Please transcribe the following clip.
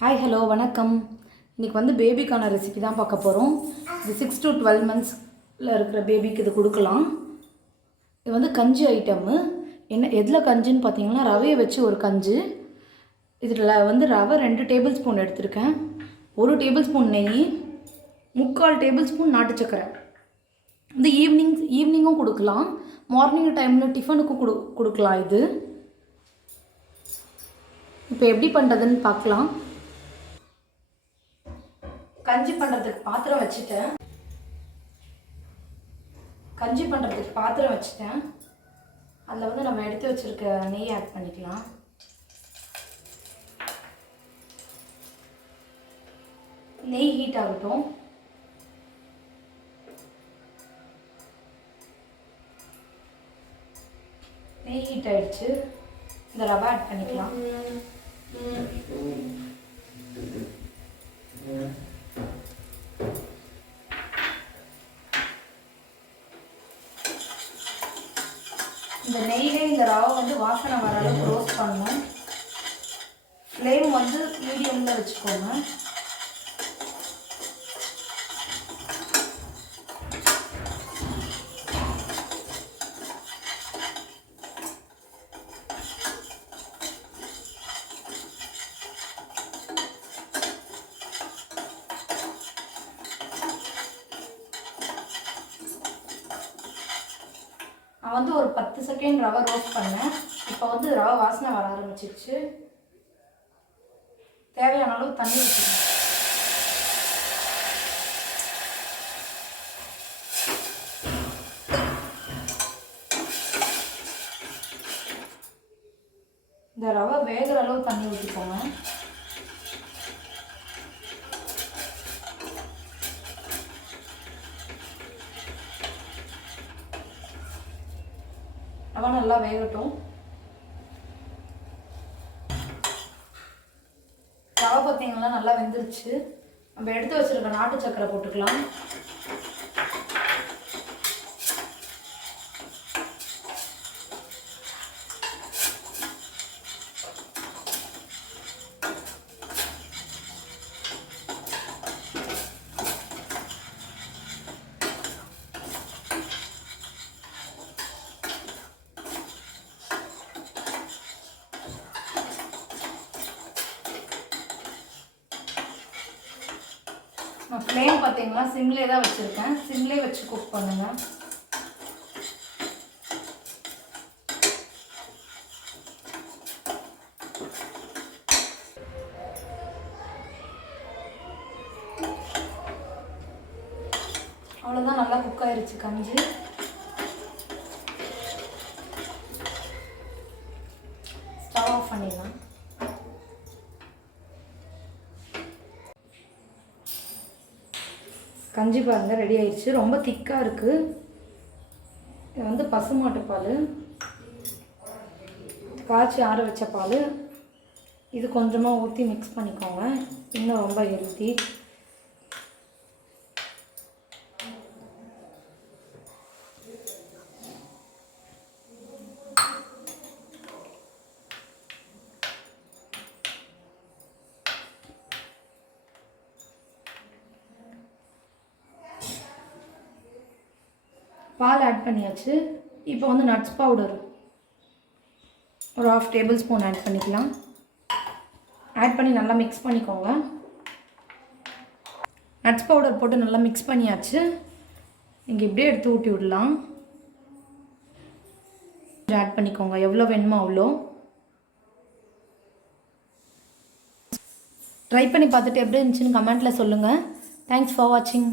Hi hello வணக்கம். இன்றைக்கி வந்து பேபிக்கான ரெசிபி தான் பார்க்க போகிறோம். இது 6 to 12 monthsல இருக்கிற பேபிக்கு இது கொடுக்கலாம். இது வந்து கஞ்சி ஐட்டமு. எதில் கஞ்சின்னு பார்த்தீங்கன்னா ரவையை வச்சு ஒரு கஞ்சி. இதில் வந்து ரவை 2 டேபிள் ஸ்பூன் எடுத்திருக்கேன். 1 டேபிள் ஸ்பூன் நெய், 3/4 டேபிள் ஸ்பூன் நாட்டு சக்கரை. வந்து ஈவினிங்கும் கொடுக்கலாம், மார்னிங் டைமில் டிஃபனுக்கும் கொடுக்கலாம். இது இப்போ எப்படி பண்ணுறதுன்னு பார்க்கலாம். கஞ்சி பண்ணுறதுக்கு பாத்திரம் வச்சுட்டேன். அதில் வந்து நம்ம எடுத்து வச்சுருக்க நெய் ஆட் பண்ணிக்கலாம். நெய் ஹீட் ஆகட்டும். நெய் ஹீட் ஆகிடுச்சு. இந்த ரவை ஆட் பண்ணிக்கலாம். இந்த நெய்யிலே இந்த ரவை வந்து வாசனை வர அளவுக்கு ரோஸ்ட் பண்ணணும். ஃப்ளேம் வந்து மீடியமில் வச்சுக்கோங்க. நான் வந்து ஒரு 10 செகண்ட் ரவை ரோஸ்ட் பண்ணேன். இப்போ வந்து ரவை வாசனை வர ஆரம்பிச்சிருச்சு. தேவையான அளவு தண்ணி ஊற்றிக்கணும். இந்த ரவை வேகிற அளவு தண்ணி ஊற்றிக்கோங்க. ரவை நல்லா வேகட்டும். ரவை பார்த்தீங்கன்னா நல்லா வெந்துருச்சு. நம்ம எடுத்து வச்சிருக்க நாட்டு சக்கரை போட்டுக்கலாம். நான் ஃப்ளேம் பார்த்தீங்கன்னா சிம்லே தான் வச்சுருக்கேன். சிம்லே வச்சு குக் பண்ணுங்கள். அவ்வளோதான், நல்லா குக் ஆயிடுச்சு கஞ்சி. ஸ்டவ் ஆஃப் பண்ணிடலாம். கஞ்சி பாருங்கள் ரெடி ஆயிடுச்சு. ரொம்ப திக்காக இருக்குது. இது வந்து பசுமாட்டு பால், காய்ச்சி ஆற வச்ச பால். இது கொஞ்சமாக ஊற்றி மிக்ஸ் பண்ணிக்கோங்க. இன்னும் ரொம்ப ஹெல்த்தி. பால் ஆட் பண்ணியாச்சு. இப்போ வந்து நட்ஸ் பவுடர் ஒரு 1/2 டேபிள் ஸ்பூன் ஆட் பண்ணிக்கலாம். ஆட் பண்ணி நல்லா மிக்ஸ் பண்ணிக்கோங்க. நட்ஸ் பவுடர் போட்டு நல்லா மிக்ஸ் பண்ணியாச்சு. நீங்கள் இப்படியே எடுத்து ஊட்டி விடலாம். ஆட் பண்ணிக்கோங்க, எவ்வளோ வேணுமோ அவ்வளோ. ட்ரை பண்ணி பார்த்துட்டு எப்படி இருந்துச்சுன்னு கமெண்ட்டில் சொல்லுங்கள். தேங்க்ஸ் ஃபார் வாட்சிங்.